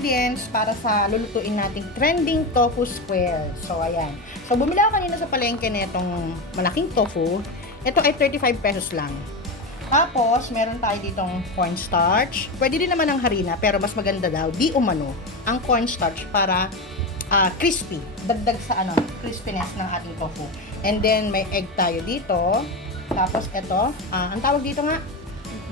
ingredients para sa lulutuin nating trending tofu square. So, ayan. So, bumili ako kanina sa palengke nitong malaking tofu. Ito ay 35 pesos lang. Tapos, meron tayo ditong cornstarch. Pwede din naman ang harina, pero mas maganda daw, di umano, ang cornstarch para crispy. Dagdag sa crispiness ng ating tofu. And then, may egg tayo dito. Tapos, ito, ang tawag dito nga,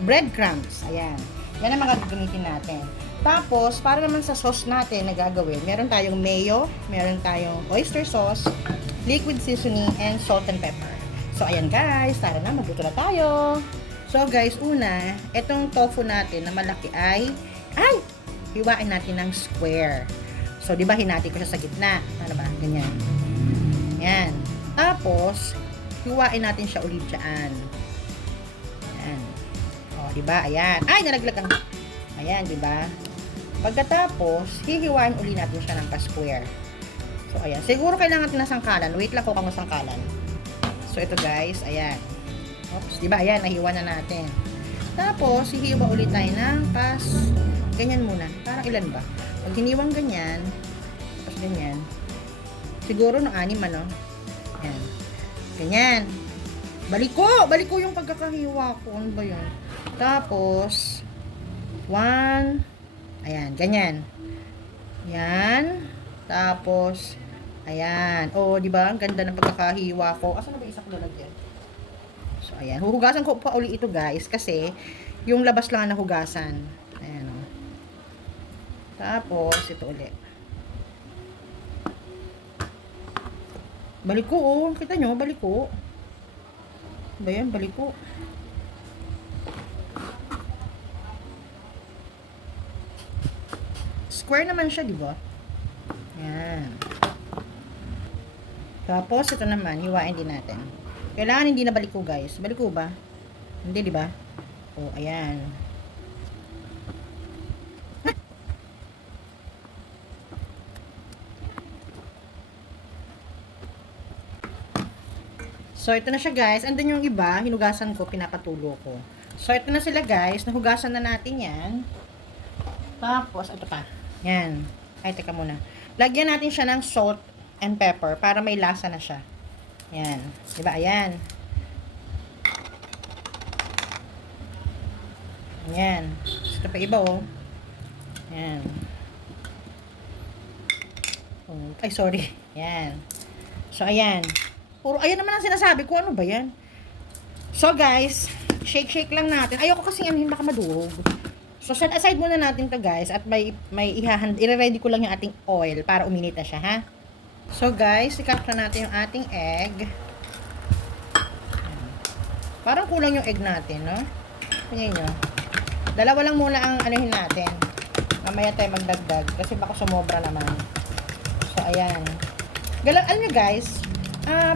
breadcrumbs. Ayan. Yan ang mga gagamitin natin. Tapos, para naman sa sauce natin na gagawin, meron tayong mayo, meron tayong oyster sauce, liquid seasoning, and salt and pepper. So, ayan guys, tara na, magluto na tayo. So guys, una, itong tofu natin na malaki hiwain natin ng square. So, di ba, hinati ko siya sa gitna. Ano ba? Ganyan. Yan. Tapos, hiwain natin siya ulit dyan. Yan. O, di ba? Ayan. Ay, nalaglag ang... Ayan, di ba? Pagkatapos, hihiwain uli natin siya ng pa-square. So, ayan. Siguro kailangan natin ng sangkalan. Wait lang kung kamo sangkalan. So, ito guys, ayan. Oops, di ba? Ayan, nahiwa na natin. Tapos, hihiwa ulit tayo ng ganyan muna. Parang ilan ba? Pag hiniwang ganyan, tapos ganyan. Siguro no 6, ano? Ayan. Ganyan. Balik ko yung pagkakahiwa ko. Ano ba yun? Tapos, 1, ayan, ganyan. Yan. Tapos, ayan. O, di ba? Ang ganda ng pagkakahiwa ko. Asan na ba isa ko lalagyan? So, ayan. Huhugasan ko pa uli ito, guys. Kasi, yung labas lang ang nahugasan. Ayan, o. Tapos, ito uli. Balik ko, o. Kita nyo, balik ko. Ba yan? Balik ko. Square naman siya, di ba? Yan. Tapos, ito naman, hiwain din natin. Kailangan hindi na baliko, guys. Baliko ba? Hindi, di ba? O, ayan. So, ito na siya, guys. Andun yung iba, hinugasan ko, pinapatulo ko. So, ito na sila, guys. Nahugasan na natin yan. Tapos, ito pa. Yan. Ay, teka muna. Lagyan natin siya ng salt and pepper para may lasa na siya. Yan. Diba? Ayan. Ayan. Ito pa iba, oh. Ayan. Oh, ay, sorry. Ayan. So, ayan. Puro, ayan naman ang sinasabi ko. Ano ba yan? So, guys, shake lang natin. Ayoko kasi yan, baka madurog. So, set aside muna natin to guys at i-ready ko lang yung ating oil para uminit na siya, ha? So, guys, i-cut na natin yung ating egg. Parang kulang yung egg natin, no? Tingnan nyo. Dalawa lang muna ang anuhin natin. Mamaya tayo magdagdag kasi baka sumobra naman. So, ayan. Alam nyo, guys,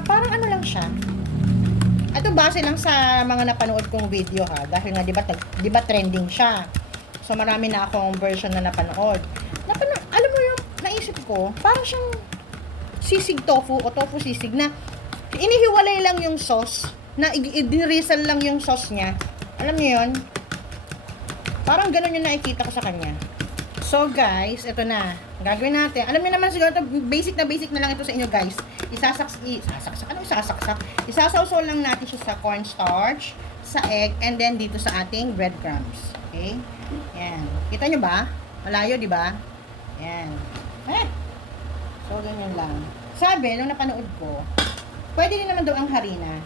parang ano lang siya. Ito base lang sa mga napanood kong video, ha? Dahil nga, di ba trending siya? So, marami na akong version na napanood. Alam mo yung naisip ko, parang siyang sisig tofu o tofu sisig na inihiwalay lang yung sauce, na i-drizzle lang yung sauce niya. Alam niyo yun? Parang ganun yung nakikita ko sa kanya. So, guys, ito na. Gagawin natin. Alam niyo naman siguro, basic na lang ito sa inyo, guys. Isasawsaw lang natin siya sa cornstarch, sa egg, and then dito sa ating breadcrumbs. Okay? Yan. Kita nyo ba? Malayo, di ba? Yan. So, ganyan lang. Sabi, nung napanood ko, pwede din naman daw ang harina.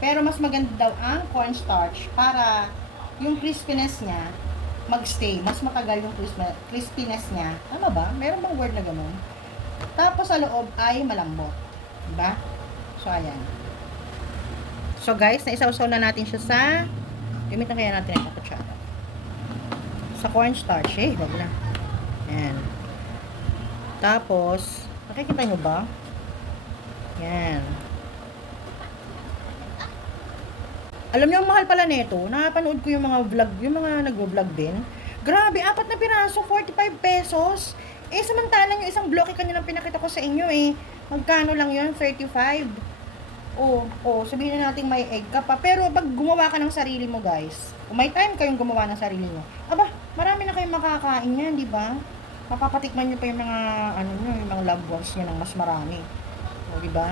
Pero mas maganda daw ang cornstarch para yung crispiness niya magstay. Mas matagal yung crispiness niya. Tama ba? Meron bang word na gano'n? Tapos sa loob ay malambot. Diba? So, ayan. So, guys, naisawsaw na natin siya sa gamit na kaya natin ang kutsara. Sa cornstarch, wag na. Ayan. Tapos, nakikita nyo ba? Yan. Alam niyo, ang mahal pala nito. Nakapanood ko yung mga vlog, yung mga nagvo-vlog din. Grabe, 4 na piraso, 45 pesos. Samantalang yung isang bloke kanina pinakita ko sa inyo magkano lang yun? 35. Sabihin na natin may egg ka pa. Pero pag gumawa ka ng sarili mo, guys, kung may time kayong gumawa ng sarili mo, aba, marami na kayong makakain yan, di ba? mapapatikman nyo pa yung mga, ano nyo, yung mga loved ones nyo ng mas marami. O, diba?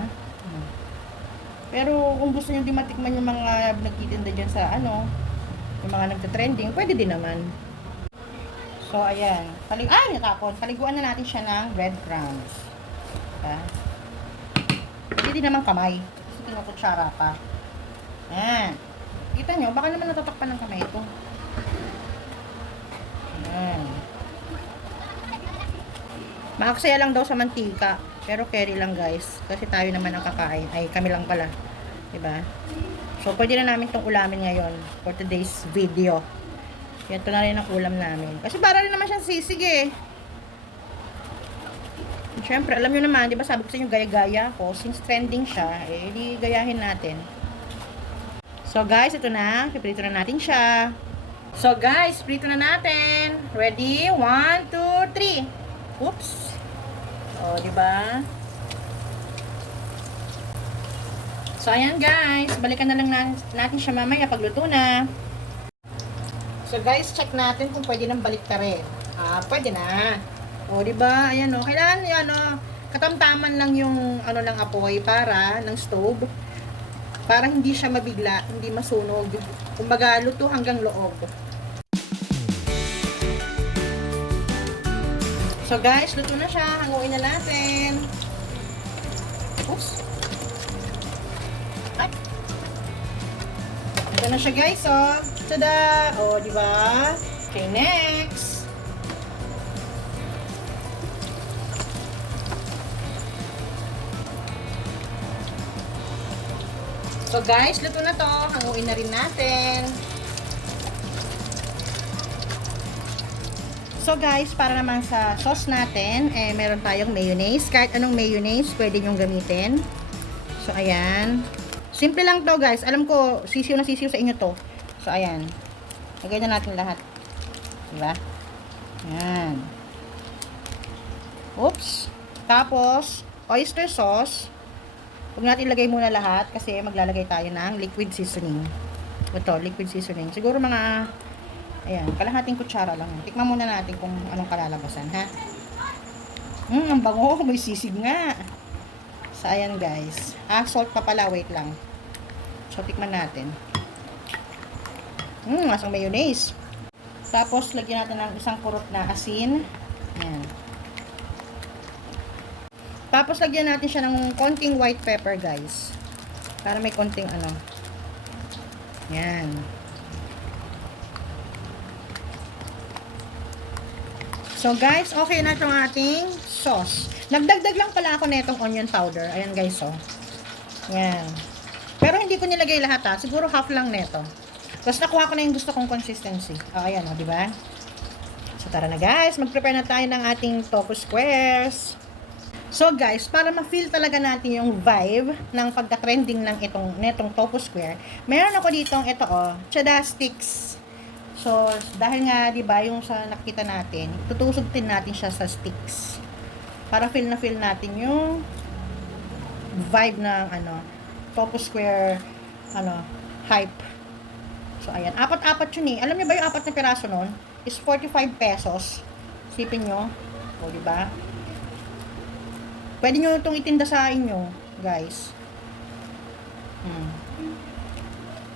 Pero, kung gusto nyo din matikman yung mga nagtitinda dyan sa, ano, yung mga nagtatrending, pwede din naman. So, ayan. Natapon. Paliguan na natin siya ng breadcrumbs. Diba? Pwede din naman kamay. Kasi kinukutsara pa. Ayan. Kita nyo, baka naman natatakpan ng kamay ito. Ayan. Makaksaya lang daw sa mantika. Pero carry lang guys. Kasi tayo naman ang kakain. Ay, kami lang pala. Diba? So, pwede na namin itong ulamin ngayon for today's video. Ito na rin ang ulam namin. Kasi para rin naman siyang sisig eh. Siyempre, alam nyo naman, di ba sabi ko sa inyo, gaya-gaya ko. Since trending siya, eh, di gayahin natin. So guys, ito na. Piprito na natin siya. So guys, prito na natin. Ready? 1, 2, 3. Oops. O, di ba? So, ayan guys. Balikan na lang natin siya mamaya pagluto na. So guys, check natin kung pwede nang baliktarin. Pwede na. O, di ba? Ayan o. Kailangan katamtaman lang yung ng apoy ng stove para hindi siya mabigla, hindi masunog. Kumbaga, luto hanggang loob. So guys, luto na siya. Hanguin na natin. Oops. Ay. Ito na siya guys, oh. Tada! O, di ba? Okay, next. So guys, luto na to. Hanguin na rin natin. So guys, para naman sa sauce natin, meron tayong mayonnaise. Kahit anong mayonnaise, pwede nyong gamitin. So ayan. Simple lang to guys. Alam ko, sisiw na sisiw sa inyo to. So ayan. Lagay na natin lahat. Diba? Ayan. Oops. Tapos, oyster sauce. Huwag natin ilagay muna lahat kasi maglalagay tayo ng liquid seasoning. Ito, liquid seasoning. Siguro mga, ayan, kalahating kutsara lang. Tikman muna natin kung anong kalalabasan, ha? Ang bango. May sisig nga. So, ayan guys. Salt pa pala. Wait lang. So, tikman natin. Masang mayonnaise. Tapos, lagyan natin ng isang kurot na asin. Ayan. Tapos, lagyan natin siya ng konting white pepper, guys. Para may konting Yan. So, guys, okay na itong ating sauce. Nagdagdag lang pala ako netong onion powder. Ayan, guys, oh. Yan. Pero hindi ko nilagay lahat, ha. Siguro half lang neto. Tapos, nakuha ko na yung gusto kong consistency. Ayan, oh, diba? So, tara na, guys. Mag-prepare na tayo ng ating tofu squares. So guys, para ma-feel talaga natin yung vibe ng pagka-trending ng netong tofu square, meron ako ditong ito cheddar sticks. So dahil nga 'di ba yung sa nakita natin, tutusog din natin siya sa sticks. Para feel na feel natin yung vibe ng tofu square hype. So ayan, apat-apat yun eh. Alam niyo ba yung 4 na piraso nun is 45 pesos. Sipin nyo. O, 'di ba? Pwede nyo itong itinda sa inyo, guys.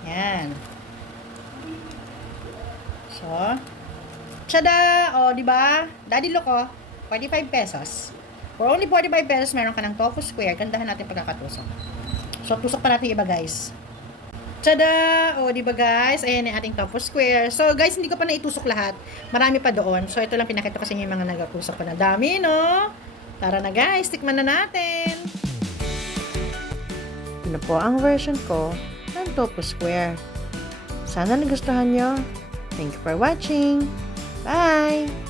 Yan. So, tada! O, diba? Daddy Loco, 45 pesos. For only 45 pesos, meron ka ng tofu square. Gandahan natin pagkakatusok. So, tusok pa natin iba, guys. Tada! O, diba, guys? Ayan yung ating tofu square. So, guys, hindi ko pa naitusok lahat. Marami pa doon. So, ito lang pinakita ko sa inyo yung mga nagatusok pa na dami, no? Tara na guys, tikman na natin. Ito po ang version ko ng tofu square. Sana nagustuhan nyo. Thank you for watching. Bye!